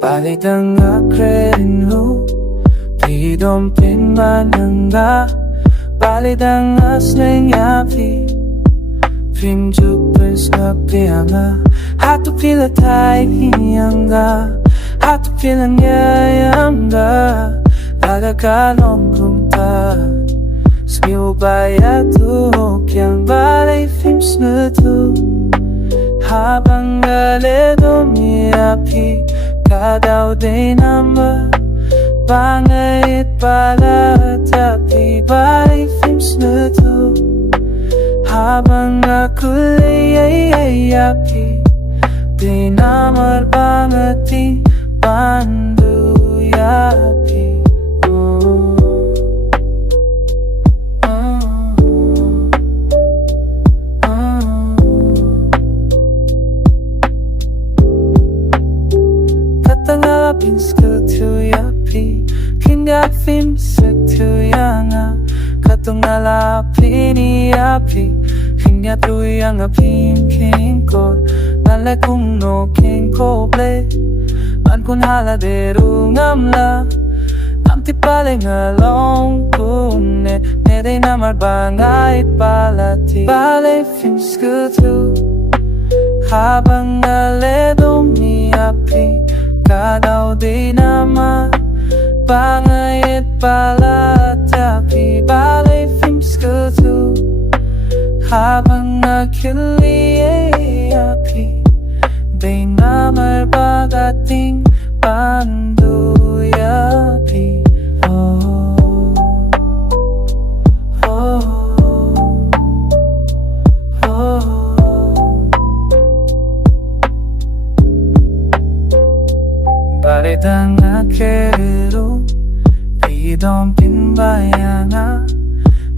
Balei tengah kerindu Pidom pin manangga Balei tengah senengnya Phim jupin sngepianga Hatu pila tai hiyanga Hatu pila ngayanga Laga kalong kumta Sengewuthuh yang Balei Phim Sngeewthhuh Habang galedo miapi Kadaw day nama Bangait pala tapi Balei Phim Sngeewthhuh Habang ako'y api Di namar bangati panduyapi Katangala Phim Sngeewthhuh yapi Hingga Phim Sngeewthhuh nga Katangala pini yapi Hingga tuyang phim kengkor Nalai kung no kengko ble Man kun haladero ngamla Namti pala ngalong kune Nede namar bangait palati Balei Phim Sngeewthhuh Habang galedo miapi Kadaw di nama Bangait pala tapi Balei Phim Sngeewthhuh Habang ako'y api Di namar bagating panduyapi Balei tengah kerindu Pidom pin bayanga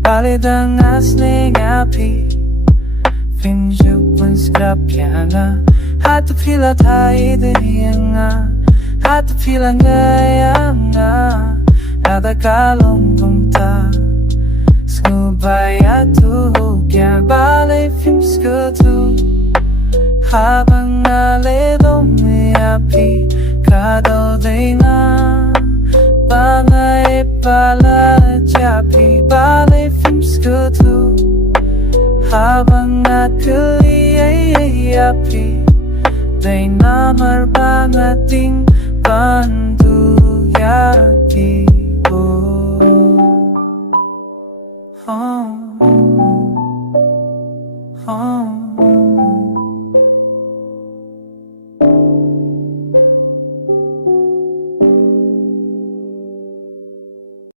Balei tengah senengnya Phim jupin sngeewthhuh Hatu pila tai hiyanga Hatu pila ngayanga Laga kalong kumta Sengewuthuh yang Balei Phim Sngeewthhuh Habang galedo miapi Kadaw day na Bangait pala tapi Balei Phim Sngeewthhuh Habang ako'y api Di namar bagating panduyapi Oh